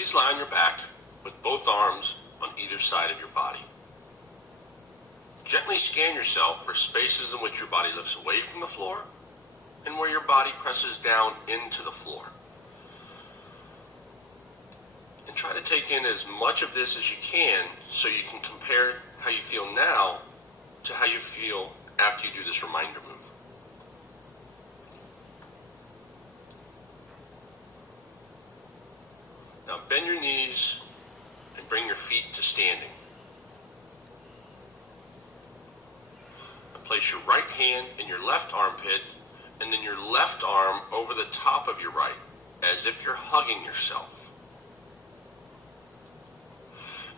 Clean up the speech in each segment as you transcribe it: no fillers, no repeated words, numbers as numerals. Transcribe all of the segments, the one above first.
Please lie on your back with both arms on either side of your body. Gently scan yourself for spaces in which your body lifts away from the floor and where your body presses down into the floor. And try to take in as much of this as you can so you can compare how you feel now to how you feel after you do this reminder move. Now bend your knees and bring your feet to standing. Now place your right hand in your left armpit and then your left arm over the top of your right, as if you're hugging yourself.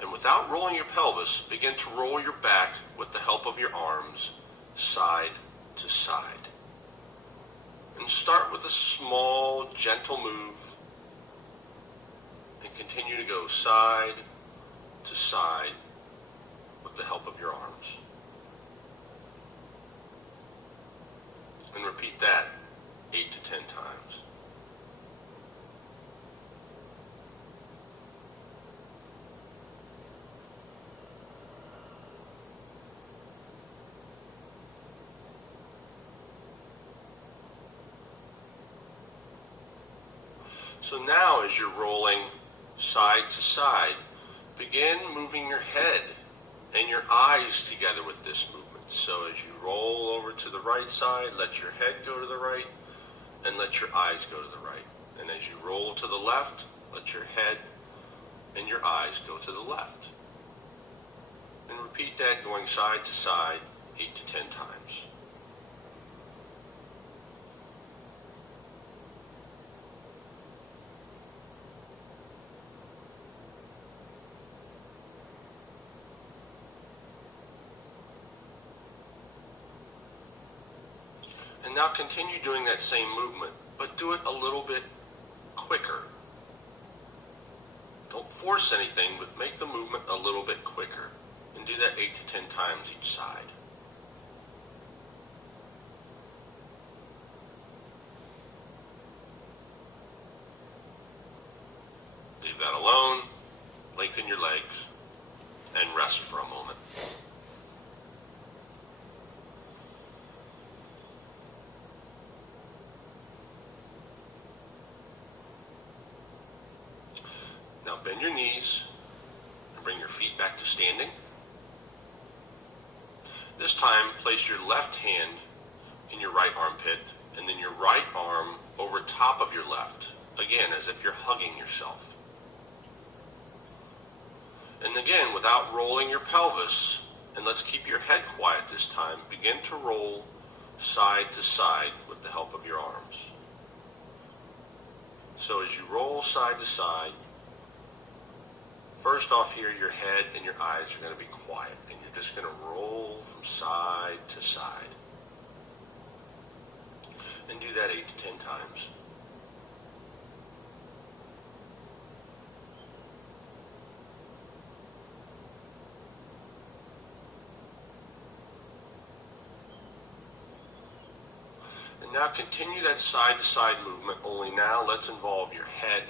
And without rolling your pelvis, begin to roll your back with the help of your arms side to side. And start with a small, gentle move and continue to go side to side with the help of your arms. And repeat that 8 to 10 times. So now as you're rolling side to side, begin moving your head and your eyes together with this movement. So as you roll over to the right side, let your head go to the right and let your eyes go to the right. And as you roll to the left, let your head and your eyes go to the left. And repeat that going side to side 8 to 10 times. And now continue doing that same movement, but do it a little bit quicker. Don't force anything, but make the movement a little bit quicker. And do that 8 to 10 times each side. Leave that alone, lengthen your legs, and rest for a moment. Now bend your knees and bring your feet back to standing. This time, place your left hand in your right armpit and then your right arm over top of your left, again as if you're hugging yourself. And again, without rolling your pelvis, and let's keep your head quiet this time, begin to roll side to side with the help of your arms. So as you roll side to side, first off here, your head and your eyes are going to be quiet, and you're just going to roll from side to side. And do that 8 to 10 times. And now continue that side to side movement, only now let's involve your head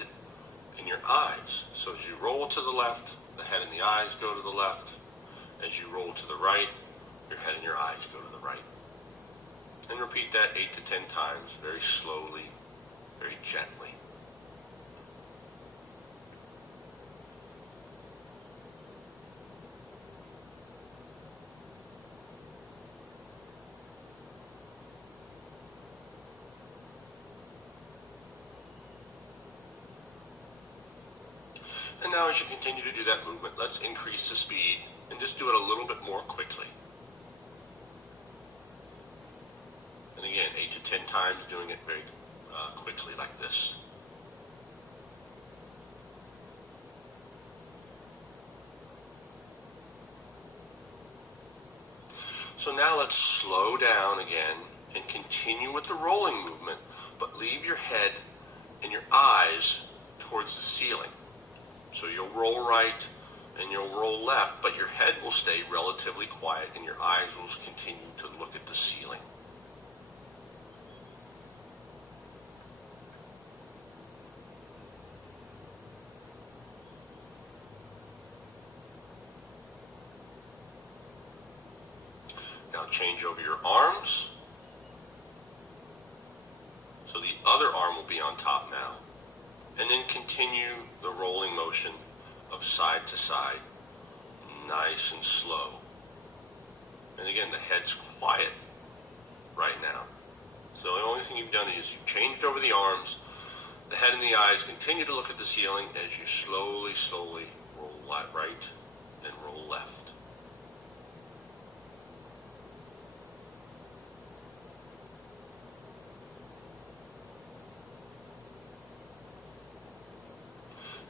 and your eyes. So as you roll to the left, the head and the eyes go to the left. As you roll to the right, your head and your eyes go to the right. And repeat that 8 to 10 times, very slowly, very gently. And now as you continue to do that movement, let's increase the speed and just do it a little bit more quickly. And again, 8 to 10 times, doing it very quickly like this. So now let's slow down again and continue with the rolling movement, but leave your head and your eyes towards the ceiling. So you'll roll right and you'll roll left, but your head will stay relatively quiet and your eyes will continue to look at the ceiling. change over your arms. So the other arm will be on top now. And then continue the rolling motion of side to side, nice and slow. And again, the head's quiet right now. So the only thing you've done is you've changed over the arms. The head and the eyes continue to look at the ceiling as you slowly, slowly roll right and roll left.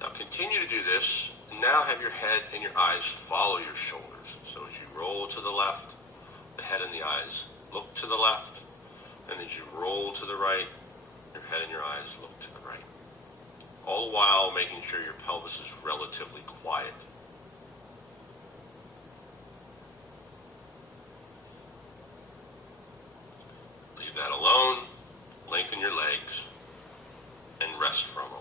Now continue to do this, and now have your head and your eyes follow your shoulders. So as you roll to the left, the head and the eyes look to the left, and as you roll to the right, your head and your eyes look to the right. All the while making sure your pelvis is relatively quiet. Leave that alone, lengthen your legs, and rest for a moment.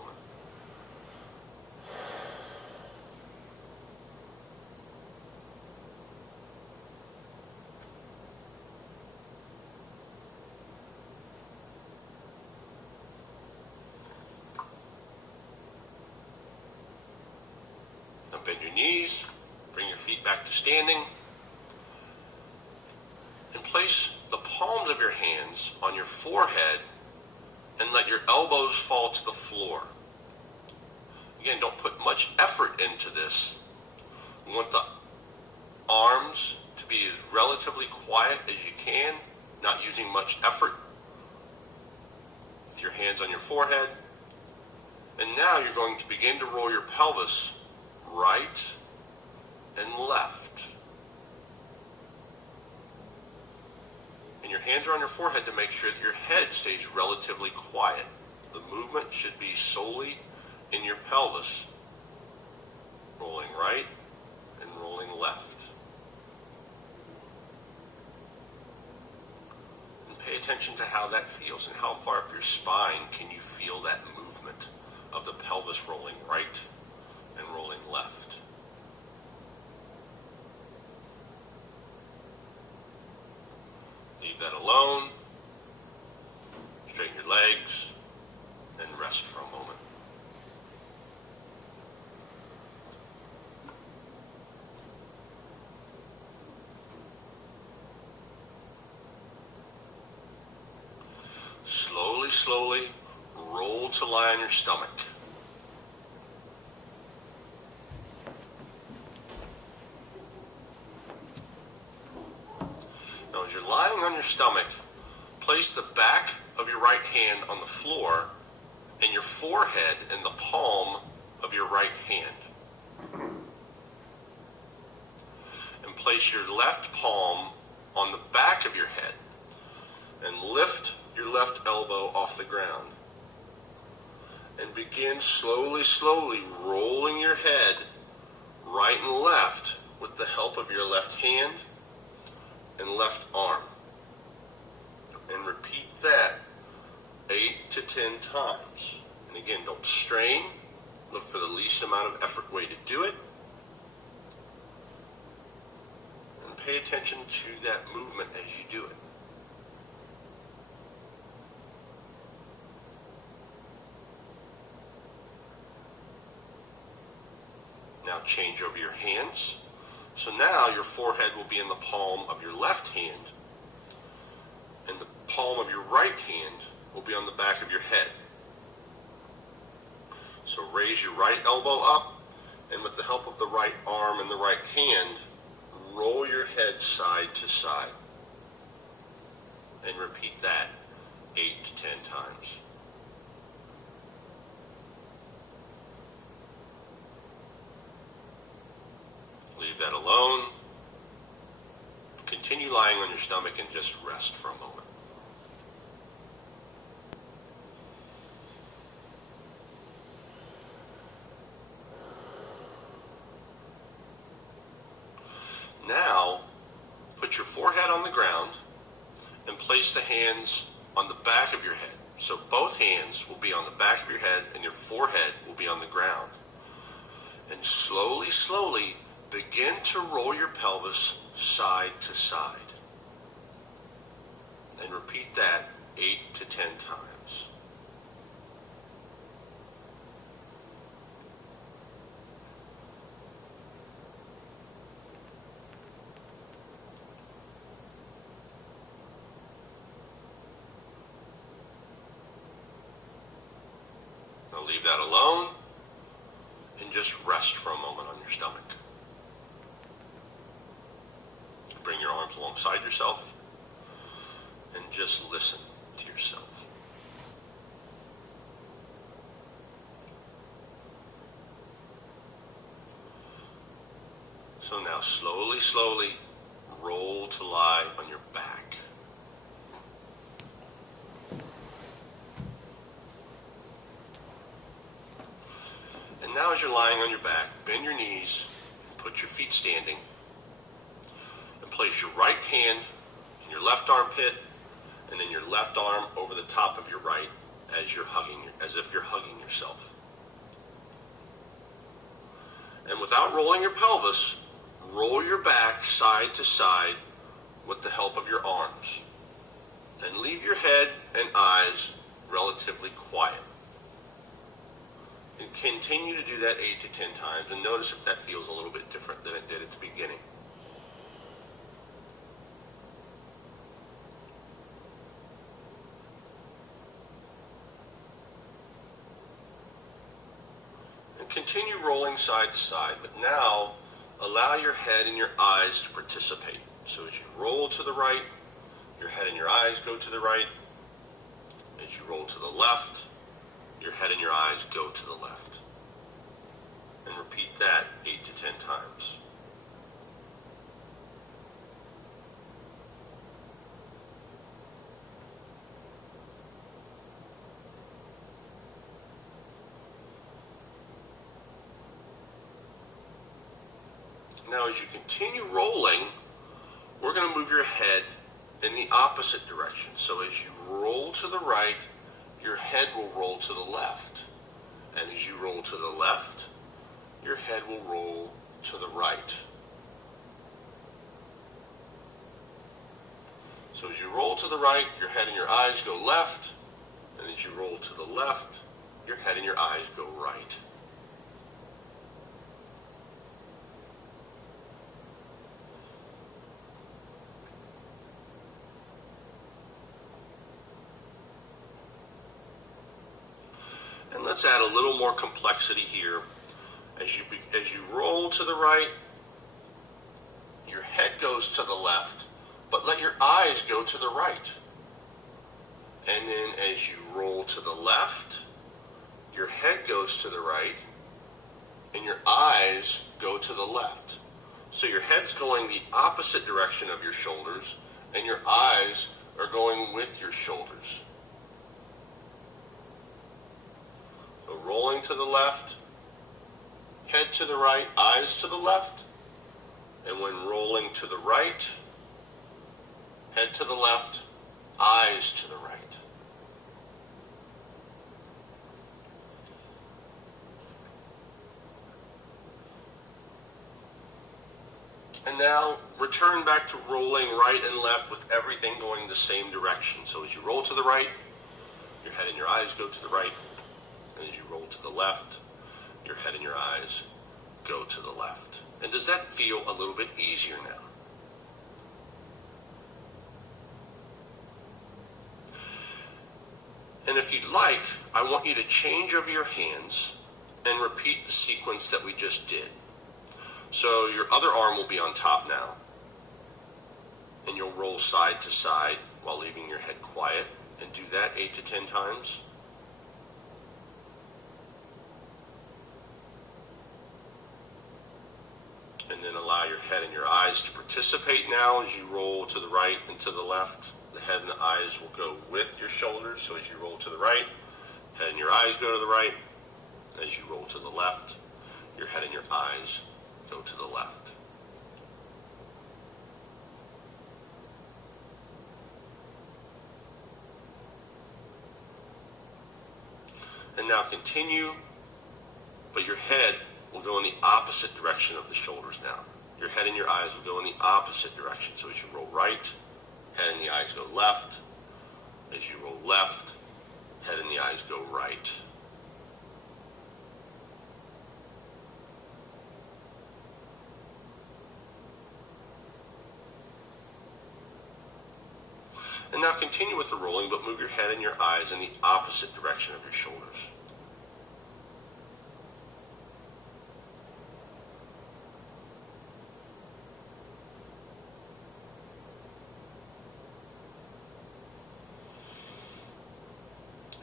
Bend your knees, bring your feet back to standing, and place the palms of your hands on your forehead and let your elbows fall to the floor. Again, don't put much effort into this. You want the arms to be as relatively quiet as you can, not using much effort. With your hands on your forehead. And now you're going to begin to roll your pelvis right and left. And your hands are on your forehead to make sure that your head stays relatively quiet. The movement should be solely in your pelvis, rolling right and rolling left. And pay attention to how that feels and how far up your spine can you feel that movement of the pelvis rolling right and rolling left. Leave that alone. Straighten your legs and rest for a moment. Slowly, slowly roll to lie on your stomach. Now, as you're lying on your stomach, place the back of your right hand on the floor and your forehead in the palm of your right hand. And place your left palm on the back of your head and lift your left elbow off the ground. And begin slowly, slowly rolling your head right and left with the help of your left hand and left arm. And repeat that 8 to 10 times. And again, don't strain. Look for the least amount of effort way to do it. And pay attention to that movement as you do it. Now change over your hands. So now your forehead will be in the palm of your left hand, and the palm of your right hand will be on the back of your head. So raise your right elbow up, and with the help of the right arm and the right hand, roll your head side to side. And repeat that 8 to 10 times. Leave that alone. Continue lying on your stomach and just rest for a moment. Now, put your forehead on the ground and place the hands on the back of your head. So both hands will be on the back of your head and your forehead will be on the ground. And slowly, slowly, begin to roll your pelvis side to side. And repeat that 8 to 10 times. Now leave that alone and just rest for a moment on your stomach. Bring your arms alongside yourself and just listen to yourself. So now slowly, slowly roll to lie on your back. And now as you're lying on your back, bend your knees and put your feet standing. And place your right hand in your left armpit and then your left arm over the top of your right as if you're hugging yourself. And without rolling your pelvis, roll your back side to side with the help of your arms. And leave your head and eyes relatively quiet. And continue to do that 8 to 10 times, and notice if that feels a little bit different than it did at the beginning. And continue rolling side to side, but now allow your head and your eyes to participate. So as you roll to the right, your head and your eyes go to the right. As you roll to the left, your head and your eyes go to the left. And repeat that 8 to 10 times. Now as you continue rolling, we're going to move your head in the opposite direction. So as you roll to the right, your head will roll to the left. And as you roll to the left, your head will roll to the right. So as you roll to the right, your head and your eyes go left. And as you roll to the left, your head and your eyes go right. And let's add a little more complexity here. As you roll to the right, your head goes to the left, but let your eyes go to the right. And then as you roll to the left, your head goes to the right, and your eyes go to the left. So your head's going the opposite direction of your shoulders, and your eyes are going with your shoulders. So rolling to the left, head to the right, eyes to the left. And when rolling to the right, head to the left, eyes to the right. And now return back to rolling right and left with everything going the same direction. So as you roll to the right, your head and your eyes go to the right. And as you roll to the left, your head and your eyes go to the left. And does that feel a little bit easier now? And if you'd like, I want you to change over your hands and repeat the sequence that we just did. So your other arm will be on top now. And you'll roll side to side while leaving your head quiet. And do that 8 to 10 times. And then allow your head and your eyes to participate now as you roll to the right and to the left. The head and the eyes will go with your shoulders. So as you roll to the right, head and your eyes go to the right. As you roll to the left, your head and your eyes go to the left. And now continue, but your head will go in the opposite direction of the shoulders now. Your head and your eyes will go in the opposite direction. So as you roll right, head and the eyes go left. As you roll left, head and the eyes go right. And now continue with the rolling, but move your head and your eyes in the opposite direction of your shoulders.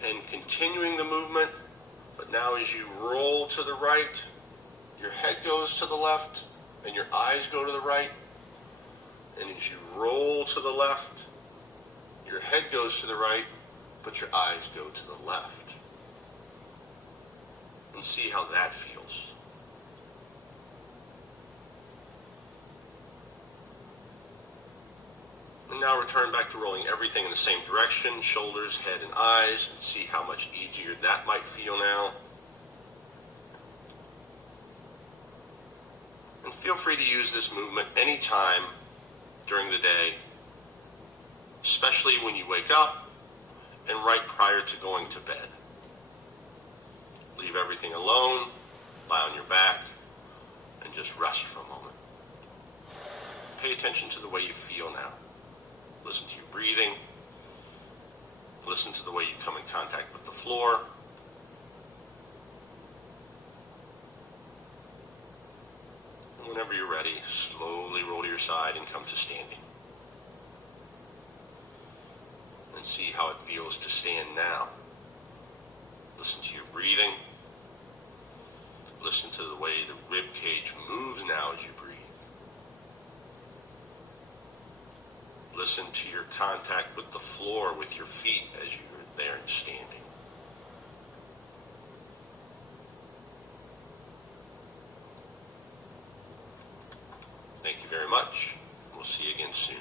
And continuing the movement, but now as you roll to the right, your head goes to the left and your eyes go to the right. And as you roll to the left, your head goes to the right, but your eyes go to the left. And see how that feels. And now return back to rolling everything in the same direction, shoulders, head, and eyes, and see how much easier that might feel now. And feel free to use this movement anytime during the day, especially when you wake up and right prior to going to bed. Leave everything alone, lie on your back, and just rest for a moment. Pay attention to the way you feel now. Listen to your breathing. Listen to the way you come in contact with the floor. And whenever you're ready, slowly roll to your side and come to standing. And see how it feels to stand now. Listen to your breathing. Listen to the way the rib cage moves now as you breathe. Listen to your contact with the floor with your feet as you're there and standing. Thank you very much. We'll see you again soon.